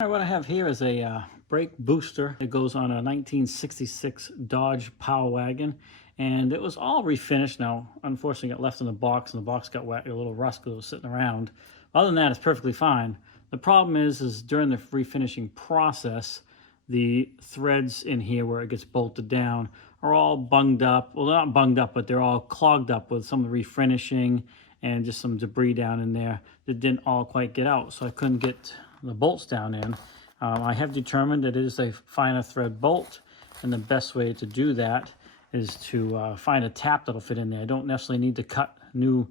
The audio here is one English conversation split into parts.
What I have here is a brake booster that goes on a 1966 Dodge Power Wagon, and it was all refinished. Now, unfortunately, it got left in the box, and the box got wet, a little rust because it was sitting around. Other than that, it's perfectly fine. The problem is during the refinishing process, the threads in here where it gets bolted down are all bunged up. Well, they're not bunged up, but they're all clogged up with some of the refinishing and just some debris down in there that didn't all quite get out, so I couldn't get the bolts down in. I have determined that it is a finer thread bolt, and the best way to do that is to find a tap that'll fit in there. I don't necessarily need to cut new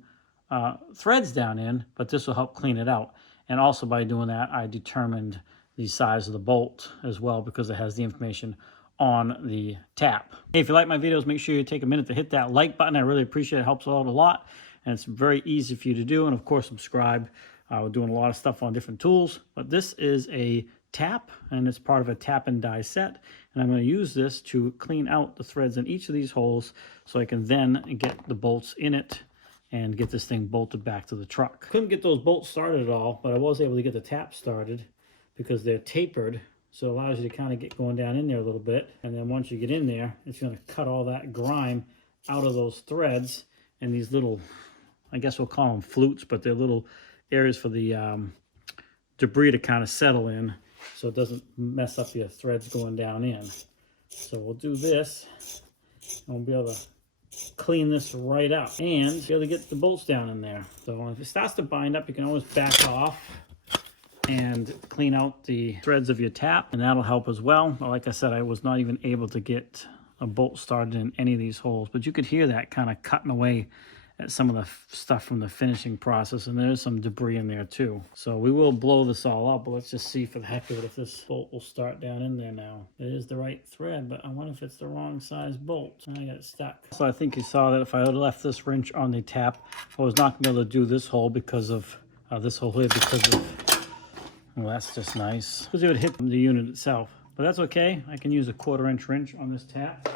threads down in, but this will help clean it out. And also by doing that, I determined the size of the bolt as well, because it has the information on the tap. Hey, if you like my videos, make sure you take a minute to hit that like button. I really appreciate it. It helps out a lot, and it's very easy for you to do. And of course, subscribe. We're doing a lot of stuff on different tools, but this is a tap, and it's part of a tap and die set. And I'm going to use this to clean out the threads in each of these holes so I can then get the bolts in it and get this thing bolted back to the truck. Couldn't get those bolts started at all, but I was able to get the tap started because they're tapered. So it allows you to kind of get going down in there a little bit. And then once you get in there, it's going to cut all that grime out of those threads and these little, I guess we'll call them flutes, but they're little areas for the debris to kind of settle in so it doesn't mess up your threads going down in. So we'll do this, and we'll be able to clean this right out and be able to get the bolts down in there. So if it starts to bind up, you can always back off and clean out the threads of your tap, and that'll help as well. But like I said, I was not even able to get a bolt started in any of these holes, but you could hear that kind of cutting away at some of the stuff from the finishing process, and there's some debris in there too. So we will blow this all up, but let's just see for the heck of it if this bolt will start down in there now. It is the right thread, but I wonder if it's the wrong size bolt. I got it stuck. So I think you saw that if I had left this wrench on the tap, I was not going to be able to do this hole because of this hole here, because of, well, that's just nice, because it would hit the unit itself. But that's okay. I can use a 1/4-inch wrench on this tap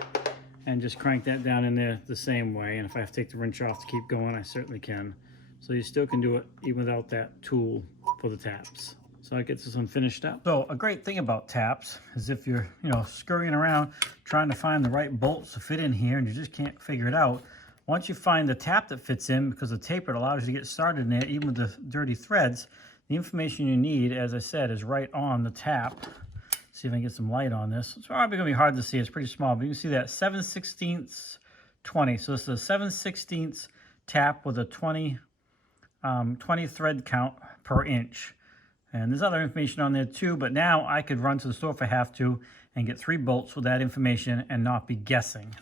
and just crank that down in there the same way. And if I have to take the wrench off to keep going, I certainly can. So you still can do it even without that tool for the taps. So that gets this one finished up. So a great thing about taps is if you're, scurrying around trying to find the right bolts to fit in here and you just can't figure it out, once you find the tap that fits in, because the taper allows you to get started in there, even with the dirty threads, the information you need, as I said, is right on the tap. See if I can get some light on this. It's probably going to be hard to see. It's pretty small, but you can see that 7/16 20. So it's a 7/16 tap with a 20 thread count per inch. And there's other information on there too, but now I could run to the store if I have to and get 3 bolts with that information and not be guessing.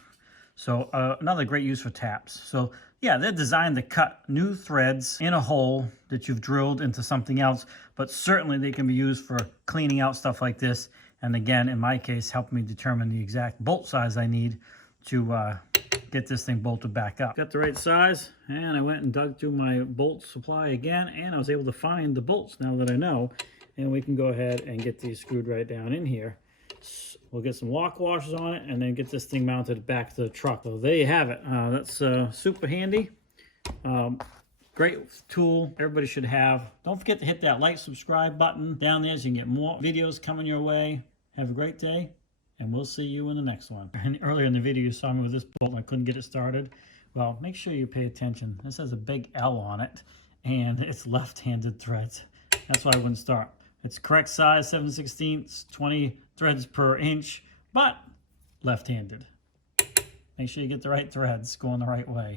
So another great use for taps. So yeah, they're designed to cut new threads in a hole that you've drilled into something else, but certainly they can be used for cleaning out stuff like this. And again, in my case, help me determine the exact bolt size I need to get this thing bolted back up. Got the right size, and I went and dug through my bolt supply again, and I was able to find the bolts now that I know. And we can go ahead and get these screwed right down in here. We'll get some lock washers on it and then get this thing mounted back to the truck. So there you have it. That's super handy. Great tool everybody should have. Don't forget to hit that like, subscribe button down there so you can get more videos coming your way. Have a great day, and we'll see you in the next one. And earlier in the video you saw me with this bolt and I couldn't get it started. Well, make sure you pay attention. This has a big L on it, and it's left-handed threads. That's why I wouldn't start. It's correct size, 7/16, 20 threads per inch, but left-handed. Make sure you get the right threads going the right way.